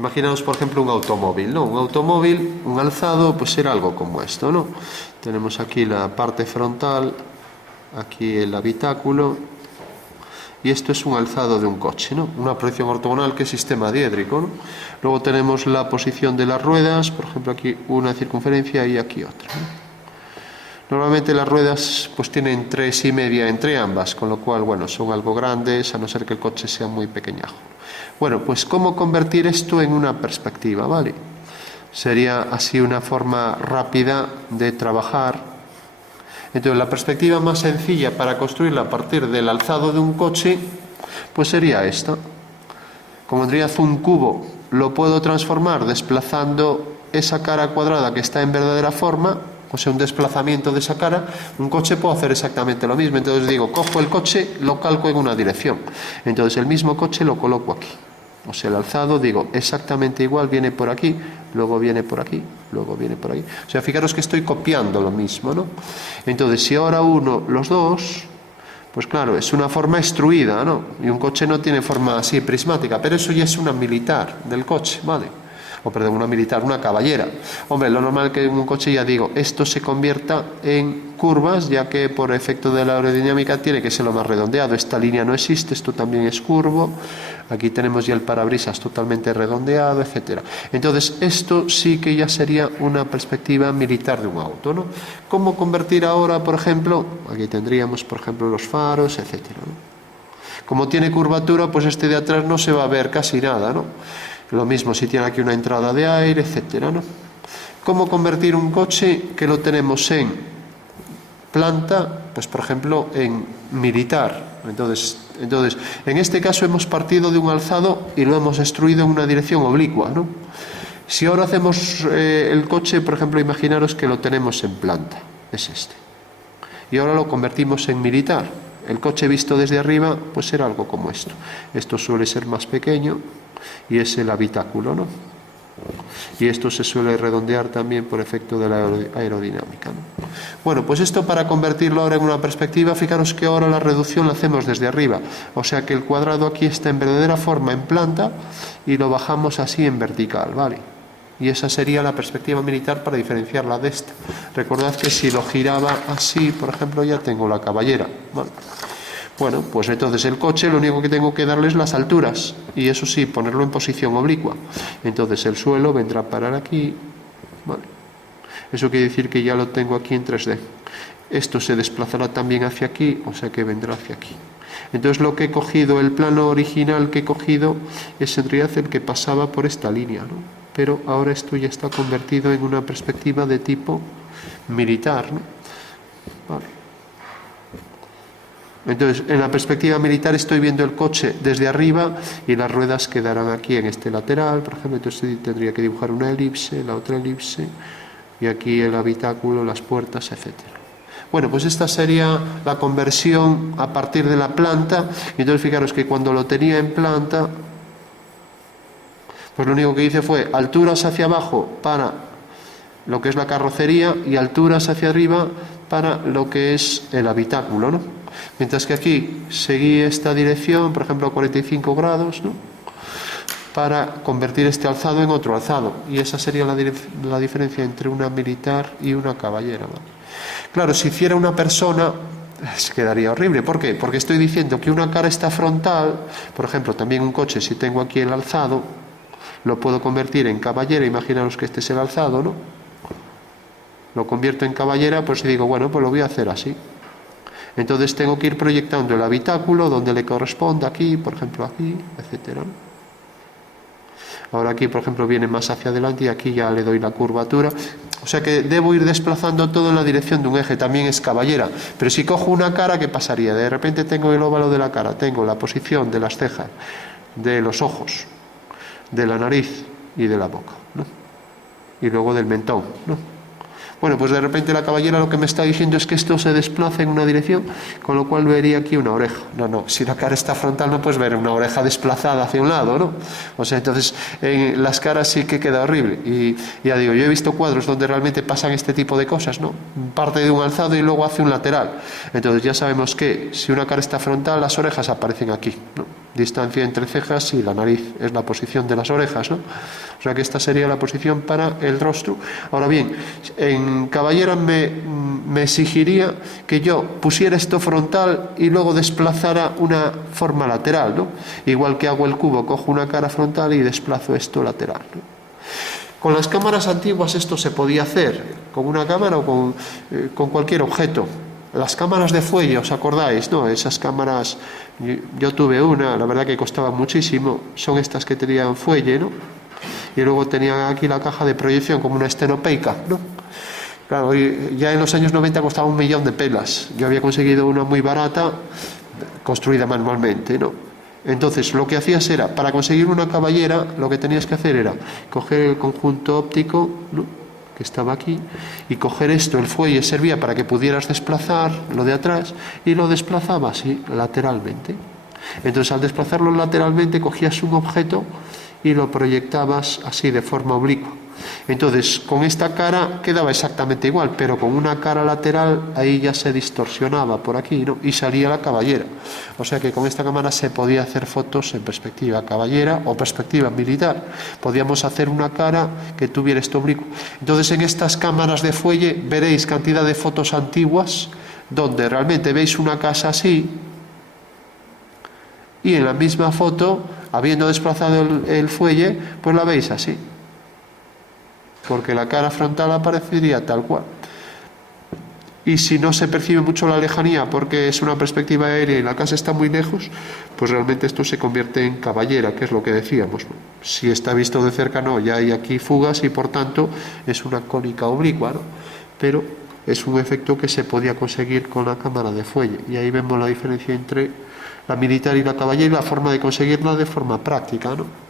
Imaginaos, por ejemplo, un automóvil, ¿no? Un automóvil, un alzado, pues era algo como esto, ¿no? Tenemos aquí la parte frontal, aquí el habitáculo, y esto es un alzado de un coche, ¿no? Una proyección ortogonal que es sistema diédrico, ¿no? Luego tenemos la posición de las ruedas, por ejemplo, aquí una circunferencia y aquí otra, ¿no? Normalmente las ruedas pues tienen 3,5 entre ambas, con lo cual, bueno, son algo grandes, a no ser que el coche sea muy pequeñajo. Bueno, pues ¿cómo convertir esto en una perspectiva? ¿Vale? Sería así una forma rápida de trabajar. Entonces, la perspectiva más sencilla para construirla a partir del alzado de un coche, pues sería esta. Como tendría un cubo, lo puedo transformar desplazando esa cara cuadrada que está en verdadera forma, o sea, un desplazamiento de esa cara. Un coche puede hacer exactamente lo mismo. Entonces digo, cojo el coche, lo calco en una dirección. Entonces el mismo coche lo coloco aquí. O sea, el alzado, digo, exactamente igual, viene por aquí, luego viene por aquí, luego viene por aquí. O sea, fijaros que estoy copiando lo mismo, ¿no? Entonces, si ahora uno los dos, pues claro, es una forma extruida, ¿no? Y un coche no tiene forma así prismática, pero eso ya es una militar del coche, ¿vale? O perdón, una militar, una caballera. Hombre, lo normal es que en un coche, ya digo, esto se convierta en curvas, ya que por efecto de la aerodinámica tiene que ser lo más redondeado. Esta línea no existe, esto también es curvo. Aquí tenemos ya el parabrisas totalmente redondeado, etcétera. Entonces, esto sí que ya sería una perspectiva militar de un auto, ¿no? ¿Cómo convertir ahora, por ejemplo? Aquí tendríamos, por ejemplo, los faros, etcétera, ¿no? Como tiene curvatura, pues este de atrás no se va a ver casi nada, ¿no? Lo mismo si tiene aquí una entrada de aire, etcétera, ¿no? ¿Cómo convertir un coche que lo tenemos en planta, pues por ejemplo en militar? Entonces, en este caso hemos partido de un alzado y lo hemos extruido en una dirección oblicua, ¿no? Si ahora hacemos el coche, por ejemplo, imaginaros que lo tenemos en planta, es este. Y ahora lo convertimos en militar. El coche visto desde arriba, pues será algo como esto. Esto suele ser más pequeño y es el habitáculo, ¿no? Y esto se suele redondear también por efecto de la aerodinámica, ¿no? Bueno, pues esto para convertirlo ahora en una perspectiva, fijaros que ahora la reducción la hacemos desde arriba. O sea que el cuadrado aquí está en verdadera forma en planta y lo bajamos así en vertical, ¿vale? Y esa sería la perspectiva militar para diferenciarla de esta. Recordad que si lo giraba así, por ejemplo, ya tengo la caballera, ¿vale? Bueno, pues entonces el coche lo único que tengo que darle es las alturas. Y eso sí, ponerlo en posición oblicua. Entonces el suelo vendrá a parar aquí, ¿vale? Eso quiere decir que ya lo tengo aquí en 3D. Esto se desplazará también hacia aquí, o sea que vendrá hacia aquí. Entonces lo que he cogido, el plano original que he cogido, es en realidad el que pasaba por esta línea, ¿no? Pero ahora esto ya está convertido en una perspectiva de tipo militar, ¿no? Vale. Entonces, en la perspectiva militar estoy viendo el coche desde arriba y las ruedas quedarán aquí en este lateral, por ejemplo. Entonces tendría que dibujar una elipse, la otra elipse, y aquí el habitáculo, las puertas, etcétera. Bueno, pues esta sería la conversión a partir de la planta. Y entonces fijaros que cuando lo tenía en planta, pues lo único que hice fue alturas hacia abajo para lo que es la carrocería y alturas hacia arriba para lo que es el habitáculo, ¿no? Mientras que aquí seguí esta dirección, por ejemplo 45 grados, ¿no? Para convertir este alzado en otro alzado. Y esa sería la diferencia entre una militar y una caballera, ¿no? Claro, si hiciera una persona, quedaría horrible. ¿Por qué? Porque estoy diciendo que una cara está frontal, por ejemplo, también un coche, si tengo aquí el alzado, lo puedo convertir en caballera. Imaginaos que este es el alzado, ¿no? Lo convierto en caballera, pues digo, bueno, pues lo voy a hacer así. Entonces tengo que ir proyectando el habitáculo donde le corresponda, aquí, por ejemplo aquí, etcétera. Ahora aquí, por ejemplo, viene más hacia adelante y aquí ya le doy la curvatura. O sea que debo ir desplazando todo en la dirección de un eje, también es caballera. Pero si cojo una cara, ¿qué pasaría? De repente tengo el óvalo de la cara, tengo la posición de las cejas, de los ojos, de la nariz y de la boca, ¿no? Y luego del mentón, ¿no? Bueno, pues de repente la caballera lo que me está diciendo es que esto se desplaza en una dirección, con lo cual vería aquí una oreja. No, si la cara está frontal no puedes ver una oreja desplazada hacia un lado, ¿no? O sea, entonces en las caras sí que queda horrible. Y ya digo, yo he visto cuadros donde realmente pasan este tipo de cosas, ¿no? Parte de un alzado y luego hace un lateral. Entonces ya sabemos que si una cara está frontal, las orejas aparecen aquí, ¿no? distancia entre cejas y la nariz, es la posición de las orejas, ¿no? O sea que esta sería la posición para el rostro. Ahora bien, en caballera me exigiría que yo pusiera esto frontal y luego desplazara una forma lateral, ¿no? Igual que hago el cubo, cojo una cara frontal y desplazo esto lateral, ¿no? Con las cámaras antiguas esto se podía hacer, con una cámara o con cualquier objeto. Las cámaras de fuelle, ¿os acordáis? ¿No? Esas cámaras, yo tuve una, la verdad que costaba muchísimo, son estas que tenían fuelle, ¿no? Y luego tenían aquí la caja de proyección como una estenopeica, ¿no? Claro, ya en los años 90 costaba 1 millón de pelas. Yo había conseguido una muy barata, construida manualmente, ¿no? Entonces, lo que hacías era, para conseguir una caballera, lo que tenías que hacer era coger el conjunto óptico, ¿no?, que estaba aquí, y coger esto, el fuelle servía para que pudieras desplazar lo de atrás, y lo desplazabas así, lateralmente. Entonces, al desplazarlo lateralmente, cogías un objeto y lo proyectabas así, de forma oblicua. Entonces, con esta cara quedaba exactamente igual, pero con una cara lateral ahí ya se distorsionaba por aquí, ¿no?, y salía la caballera. O sea que con esta cámara se podía hacer fotos en perspectiva caballera o perspectiva militar. Podíamos hacer una cara que tuviera esto oblicuo. Entonces, en estas cámaras de fuelle veréis cantidad de fotos antiguas donde realmente veis una casa así y en la misma foto, habiendo desplazado el fuelle, pues la veis así, porque la cara frontal aparecería tal cual. Y si no se percibe mucho la lejanía porque es una perspectiva aérea y la casa está muy lejos, pues realmente esto se convierte en caballera, que es lo que decíamos, ¿no? Si está visto de cerca, no, ya hay aquí fugas y por tanto es una cónica oblicua, ¿no? Pero es un efecto que se podía conseguir con la cámara de fuelle, y ahí vemos la diferencia entre la militar y la caballera y la forma de conseguirla de forma práctica, ¿no?